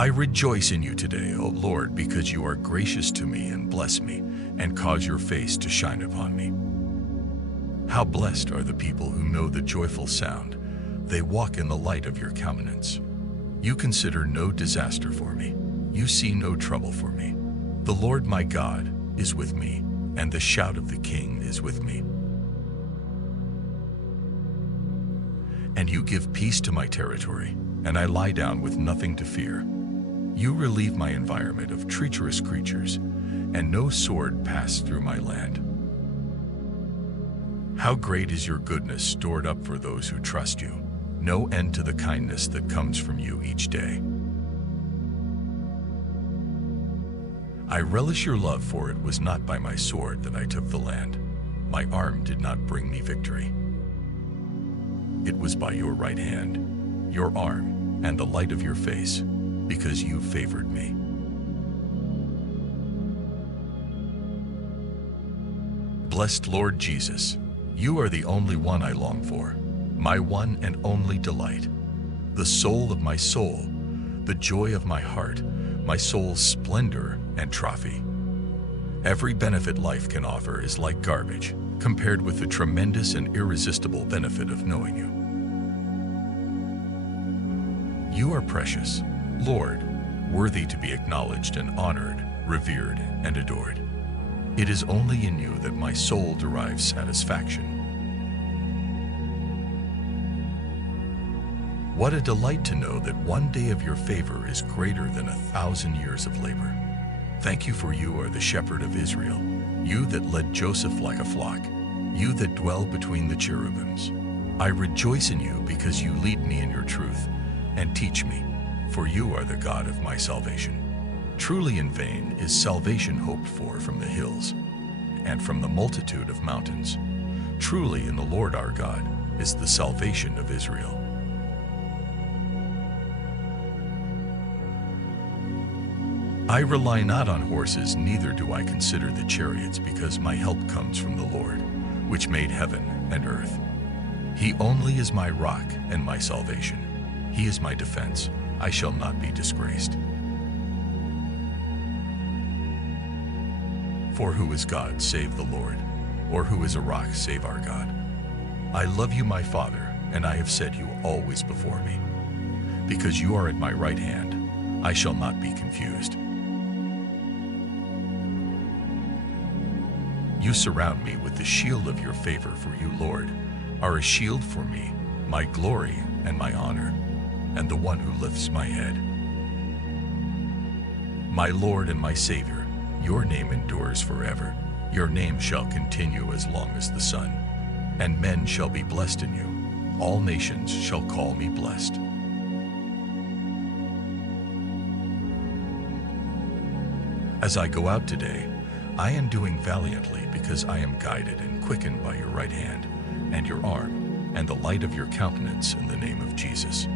I rejoice in you today, O Lord, because you are gracious to me and bless me, and cause your face to shine upon me. How blessed are the people who know the joyful sound. They walk in the light of your countenance. You consider no disaster for me. You see no trouble for me. The Lord my God is with me, and the shout of the King is with me. And you give peace to my territory, and I lie down with nothing to fear. You relieve my environment of treacherous creatures, and no sword passed through my land. How great is your goodness stored up for those who trust you. No end to the kindness that comes from you each day. I relish your love, for it was not by my sword that I took the land. My arm did not bring me victory. It was by your right hand, your arm, and the light of your face, because you favored me. Blessed Lord Jesus, you are the only one I long for, my one and only delight, the soul of my soul, the joy of my heart, my soul's splendor and trophy. Every benefit life can offer is like garbage compared with the tremendous and irresistible benefit of knowing you. You are precious, Lord, worthy to be acknowledged and honored, revered, and adored. It is only in you that my soul derives satisfaction. What a delight to know that one day of your favor is greater than 1,000 years of labor. Thank you, for you are the shepherd of Israel, you that led Joseph like a flock, you that dwell between the cherubims. I rejoice in you because you lead me in your truth and teach me, for you are the God of my salvation. Truly in vain is salvation hoped for from the hills and from the multitude of mountains. Truly in the Lord our God is the salvation of Israel. I rely not on horses, neither do I consider the chariots, because my help comes from the Lord, which made heaven and earth. He only is my rock and my salvation. He is my defense. I shall not be disgraced. For who is God save the Lord? Or who is a rock save our God? I love you, my Father, and I have set you always before me. Because you are at my right hand, I shall not be confused. You surround me with the shield of your favor, for you, Lord, are a shield for me, my glory and my honor, and the one who lifts my head. My Lord and my Savior, your name endures forever. Your name shall continue as long as the sun, and men shall be blessed in you. All nations shall call me blessed. As I go out today, I am doing valiantly, because I am guided and quickened by your right hand and your arm and the light of your countenance, in the name of Jesus.